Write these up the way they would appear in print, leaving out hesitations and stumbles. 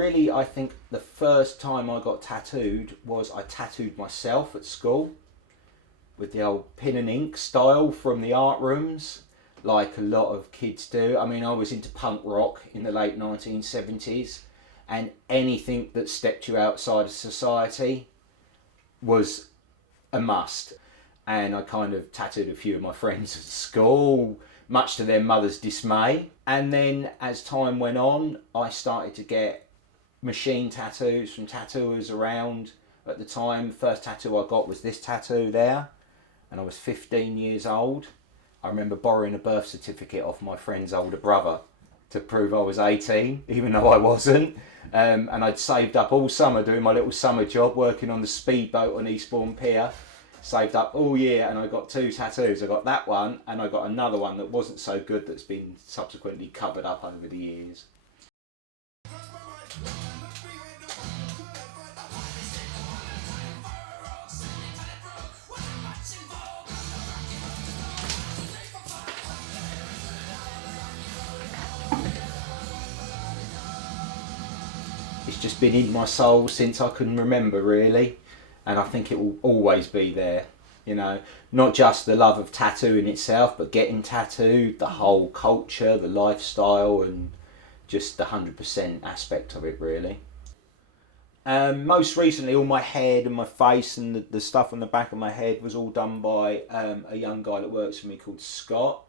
really, I think the first time I got tattooed was I tattooed myself at school with the old pen and ink style from the art rooms, like a lot of kids do. I mean, I was into punk rock in the late 1970s, and anything that stepped you outside of society was a must. And I kind of tattooed a few of my friends at school, much to their mother's dismay. And then as time went on, I started to get machine tattoos from tattooers around. At the time, the first tattoo I got was this tattoo there, and I was 15 years old. I remember borrowing a birth certificate off my friend's older brother to prove I was 18, even though I wasn't. And I'd saved up all summer doing my little summer job, working on the speedboat on Eastbourne Pier. Saved up all year, and I got 2 tattoos. I got that one, and I got another one that wasn't so good that's been subsequently covered up over the years. It's just been in my soul since I can remember, really, and I think it will always be there. You know, not just the love of tattooing itself, but getting tattooed, the whole culture, the lifestyle, and just the 100% aspect of it, really. Most recently, all my head and my face and the stuff on the back of my head was all done by a young guy that works for me called Scott.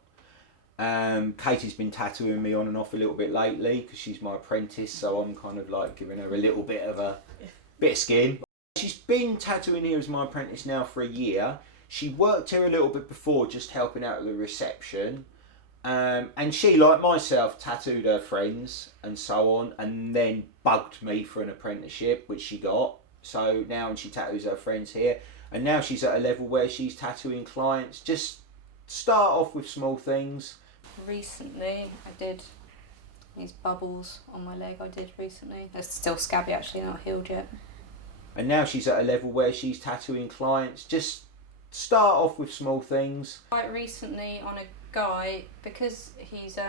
Katie's been tattooing me on and off a little bit lately because she's my apprentice, so I'm kind of like giving her a little bit of skin. She's been tattooing here as my apprentice now for a year. She worked here a little bit before, just helping out at the reception. And she, like myself, tattooed her friends and so on, and then bugged me for an apprenticeship, which she got. So now she tattoos her friends here, and now she's at a level where she's tattooing clients. Just start off with small things. Recently, I did these bubbles on my leg. I did recently. They're still scabby, actually, not healed yet. And now she's at a level where she's tattooing clients. Just start off with small things. Quite recently, on a guy, because he's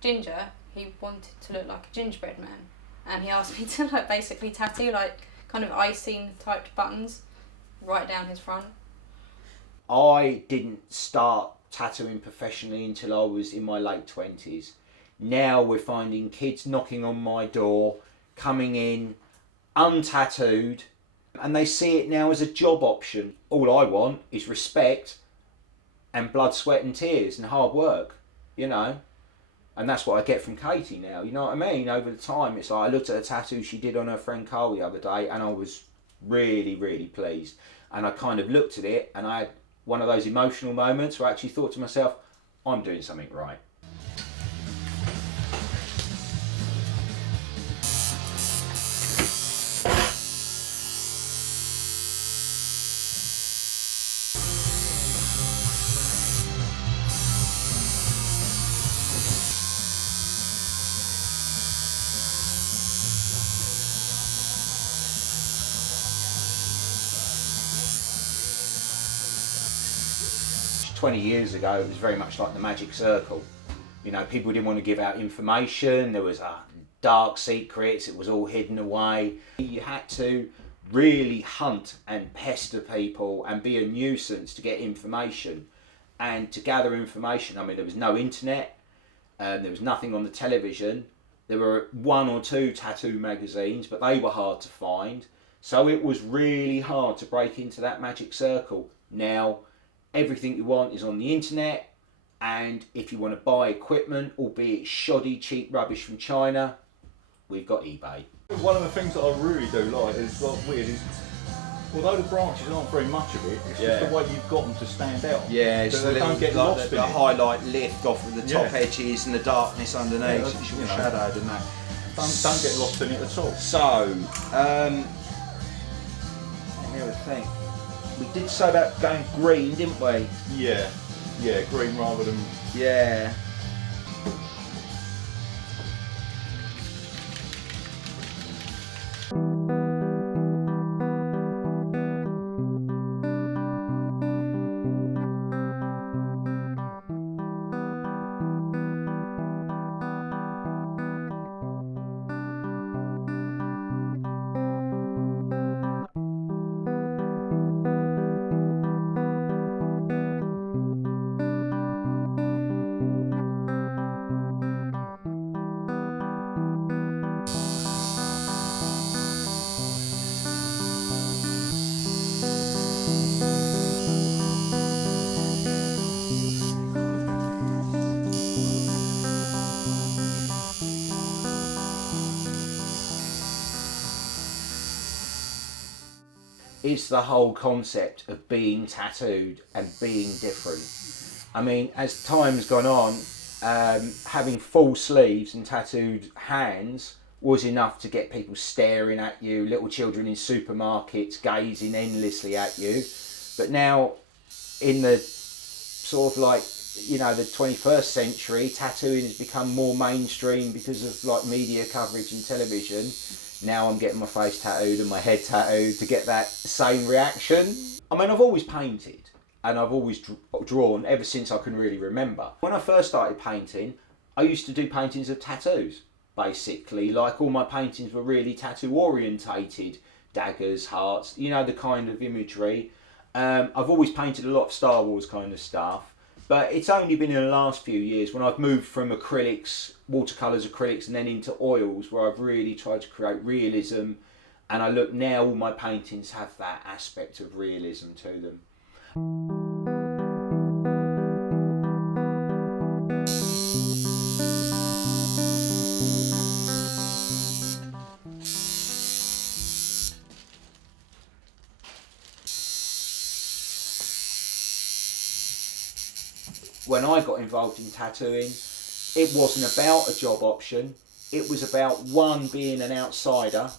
ginger, he wanted to look like a gingerbread man, and he asked me to like basically tattoo like kind of icing typed buttons right down his front. I didn't start tattooing professionally until I was in my late 20s. Now we're finding kids knocking on my door, coming in untattooed, and they see it now as a job option. All I want is respect and blood, sweat and tears and hard work, you know. And that's what I get from Katie now, you know what I mean? Over the time, it's like I looked at a tattoo she did on her friend Carl the other day, and I was really, really pleased. And I kind of looked at it, and I had one of those emotional moments where I actually thought to myself, I'm doing something right. 20 years ago, it was very much like the Magic Circle. You know, people didn't want to give out information. There was dark secrets. It was all hidden away. You had to really hunt and pester people and be a nuisance to get information and to gather information. I mean, there was no internet, there was nothing on the television. There were 1 or 2 tattoo magazines, but they were hard to find. So it was really hard to break into that magic circle. Now, everything you want is on the internet, and if you want to buy equipment, albeit shoddy, cheap rubbish from China, we've got eBay. One of the things that I really do like is what's weird is, although the branches aren't very much of it, it's just the way you've got them to stand out. Yeah, it's so they don't get lost in the it. highlight lift off of the top edges and the darkness underneath, it's all shadowed and that. Don't get lost in it at all. So, let me have a think. We did say about going green, didn't we? Yeah, green rather than... Yeah. is the whole concept of being tattooed and being different. I mean, as time's gone on, having full sleeves and tattooed hands was enough to get people staring at you, little children in supermarkets gazing endlessly at you. But now, in the sort of like, you know, the 21st century, tattooing has become more mainstream because of like media coverage and television. Now I'm getting my face tattooed and my head tattooed to get that same reaction. I mean, I've always painted and I've always drawn ever since I can really remember. When I first started painting, I used to do paintings of tattoos, basically. Like, all my paintings were really tattoo orientated, daggers, hearts, you know, the kind of imagery. I've always painted a lot of Star Wars kind of stuff, but it's only been in the last few years when I've moved from acrylics, watercolours, acrylics, and then into oils, where I've really tried to create realism. And I look now, all my paintings have that aspect of realism to them. When I got involved in tattooing, it wasn't about a job option. It was about, one, being an outsider,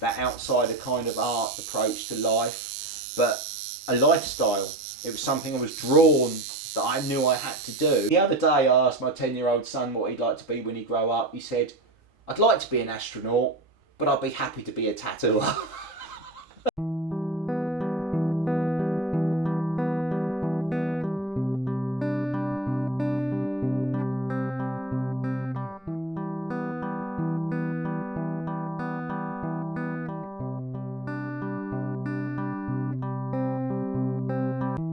that outsider kind of art approach to life, but a lifestyle. It was something I was drawn, that I knew I had to do. The other day I asked my 10-year-old son what he'd like to be when he grow up. He said, "I'd like to be an astronaut, but I'd be happy to be a tattooer."